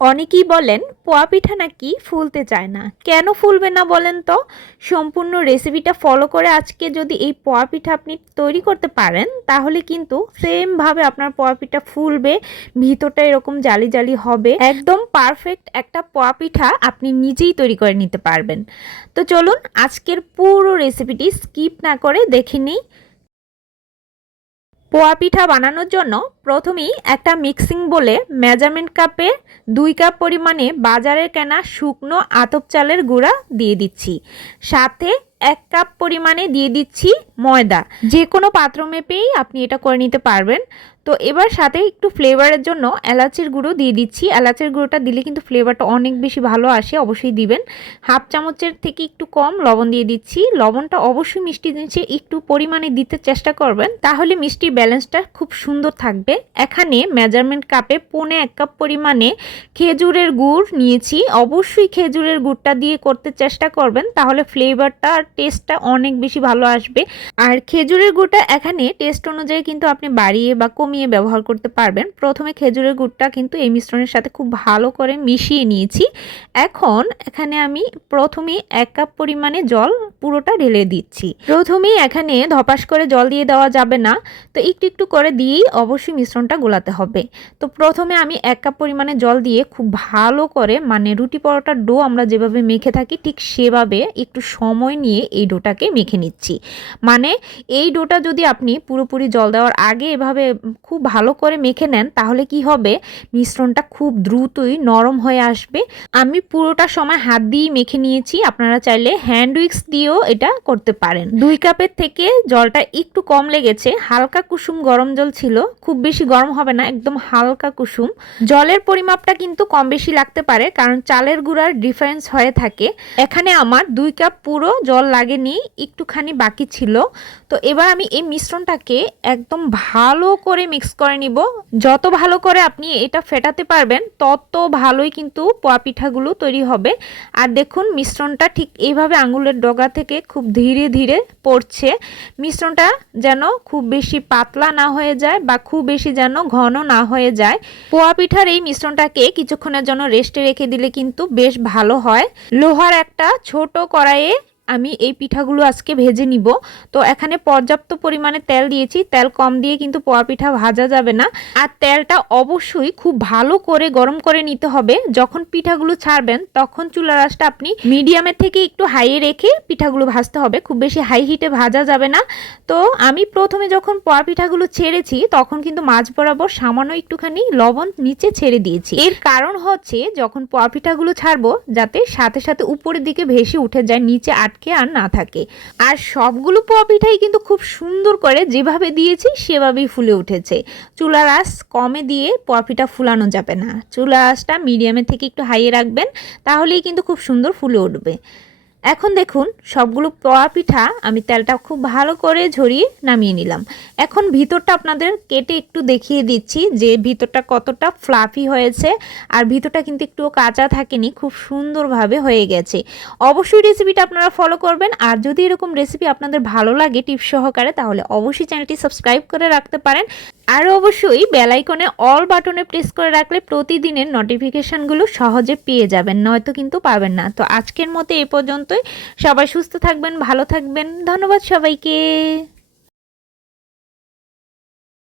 অনেকেই বলেন, পোয়া পিঠা নাকি ফুলতে চায় না। কেন ফুলবে না বলেন তো? সম্পূর্ণ রেসিপিটা ফলো করে আজকে যদি এই পোয়া পিঠা আপনি তৈরি করতে পারেন, তাহলে কিন্তু সেমভাবে আপনার পোয়া পিঠা ফুলবে, ভিতরটা এরকম জালি জালি হবে। একদম পারফেক্ট একটা পোয়া পিঠা আপনি নিজেই তৈরি করে নিতে পারবেন। তো চলুন আজকের পুরো রেসিপিটি স্কিপ না করে দেখে নিই। পোয়া পিঠা বানানোর জন্য প্রথমেই একটা মিক্সিং বলে মেজারমেন্ট কাপে দুই কাপ পরিমাণে বাজারে কেনা শুকনো আতপ চালের গুঁড়া দিয়ে দিচ্ছি। সাথে এক কাপ পরিমাণে দিয়ে দিচ্ছি ময়দা। যে কোনো পাত্র মেপেই আপনি এটা করে নিতে পারবেন। তো এবার সাথে একটু ফ্লেভারের জন্য এলাচের গুঁড়ো দিয়ে দিচ্ছি। এলাচের গুঁড়োটা দিলে কিন্তু ফ্লেভারটা অনেক বেশি ভালো আসে, অবশ্যই দিবেন। হাফ চামচের থেকে একটু কম লবণ দিয়ে দিচ্ছি। লবণটা অবশ্যই মিষ্টি জিনিসে একটু পরিমাণে দিতে চেষ্টা করবেন। তাহলে মিষ্টির ব্যালেন্সটা খুব সুন্দর থাকবে। এখানে মেজারমেন্ট কাপে পৌনে এক কাপ পরিমাণে খেজুরের গুড় নিয়েছি। অবশ্যই খেজুরের গুড়টা দিয়ে করতে চেষ্টা করবেন। তাহলে ফ্লেভারটা আর টেস্টটা অনেক বেশি ভালো আসবে। আর খেজুরের গুড়টা এখানে টেস্ট অনুযায়ী কিন্তু আপনি বাড়িয়ে বা কমিয়ে ব্যবহার করতে পারবেন। প্রথমে খেজুরের গুড়টা কিন্তু এই মিশ্রণের সাথে খুব ভালো করে মিশিয়ে নিয়েছি। এখন এখানে আমি প্রথমে এক কাপ পরিমাণে জল পুরোটা ঢেলে দিচ্ছি। প্রথমেই এখানে ধপাস করে জল দিয়ে দেওয়া যাবে না। তো একটু একটু করে দিয়েই অবশ্যই মিশ্রণটা গোলাতে হবে। তো প্রথমে আমি এক কাপ পরিমাণে জল দিয়ে খুব ভালো করে মানে রুটি পরোটার ডো আমরা যেভাবে মেখে থাকি ঠিক সেভাবে একটু সময় নিয়ে এই ডোটাকে মেখে নিচ্ছি। মানে এই ডোটা যদি আপনি পুরোপুরি জল দেওয়ার আগে এভাবে খুব ভালো করে মেখে নেন, তাহলে কি হবে? মিশ্রণটা খুব দ্রুতই নরম হয়ে আসবে। আমি পুরোটা সময় হাত দিয়েই মেখে নিয়েছি। আপনারা চাইলে হ্যান্ড উইক্স দিয়েও এটা করতে পারেন। দুই কাপের থেকে জলটা একটু কম লেগেছে। হালকা কুসুম গরম জল ছিল। খুব বেশি গরম হবে না, একদম হালকা কুসুম। জলের পরিমাপটা কিন্তু কম বেশি লাগতে পারে, কারণ চালের গুঁড়ার ডিফারেন্স হয়ে থাকে। এখানে আমার দুই কাপ পুরো জল লাগেনি একটুখানি বাকি ছিল। তো এবার আমি এই মিশ্রণটাকে একদম ভালো করে মিক্স করে নিব। যত ভালো করে আপনি এটা ফেটাতে পারবেন, তত ভালোই কিন্তু পোয়া পিঠাগুলো তৈরি হবে। আর দেখুন, মিশ্রণটা ঠিক এইভাবে আঙুলের ডগা থেকে খুব ধীরে ধীরে পড়ছে। মিশ্রণটা যেন খুব বেশি পাতলা না হয়ে যায় বা খুব বেশি যেন ঘন না হয়ে যায়। পোয়া পিঠার এই মিশ্রণটাকে কিছুক্ষণের জন্য রেস্টে রেখে দিলে কিন্তু বেশ ভালো হয়। লোহার একটা ছোট কড়াইয়ে আমি এই পিঠাগুলো আজকে ভেজে নিব। তো এখানে পর্যাপ্ত পরিমাণে তেল দিয়েছি। তেল কম দিয়ে কিন্তু পোয়া পিঠা ভাজা যাবে না। আর তেলটা অবশ্যই খুব ভালো করে গরম করে নিতে হবে। যখন পিঠাগুলো ছাড়বেন, তখন চুলা রাসটা আপনি মিডিয়ামের থেকে একটু হাইয়ে রেখে পিঠাগুলো ভাজতে হবে। খুব বেশি হাই হিটে ভাজা যাবে না। তো আমি প্রথমে যখন পোয়া পিঠাগুলো ছেড়েছি, তখন কিন্তু মাছ বরাবর সামান্য একটুখানি লবণ নিচে ছেড়ে দিয়েছি। এর কারণ হচ্ছে, যখন পোয়া পিঠাগুলো ছাড়বো, যাতে সাথে সাথে উপরের দিকে ভেসে উঠে যায়, নিচে আটকে আটকে আর না থাকে। আর সবগুলো পোয়া পিঠাই কিন্তু খুব সুন্দর করে যেভাবে দিয়েছি, সেভাবেই ফুলে উঠেছে। চুলার আঁচ কমে দিয়ে পপিটা ফুলানো যাবে না। চুলার আঁচটা মিডিয়ামের থেকে একটু হাইয়ে রাখবেন, তাহলেই কিন্তু খুব সুন্দর ফুলে উঠবে। এখন দেখুন, সবগুলো পোয়া পিঠা আমি তেলটা খুব ভালো করে ঝরিয়ে নামিয়ে নিলাম। এখন ভিতরটা আপনাদের কেটে একটু দেখিয়ে দিচ্ছি যে ভিতরটা কতটা ফ্লাফি হয়েছে আর ভিতরটা কিন্তু একটু কাঁচা থাকেনি, খুব সুন্দরভাবে হয়ে গেছে। অবশ্যই রেসিপিটা আপনারা ফলো করবেন আর যদি এরকম রেসিপি আপনাদের ভালো লাগে টিপস সহকারে, তাহলে অবশ্যই চ্যানেলটি সাবস্ক্রাইব করে রাখতে পারেন। আর অবশ্যই বেলাইকনে অল বাটনে প্রেস করে রাখলে প্রতিদিনের নোটিফিকেশানগুলো সহজে পেয়ে যাবেন, নয়তো কিন্তু পাবেন না। তো আজকের মতো এ পর্যন্তই। সবাই সুস্থ থাকবেন, ভালো থাকবেন। ধন্যবাদ সবাইকে।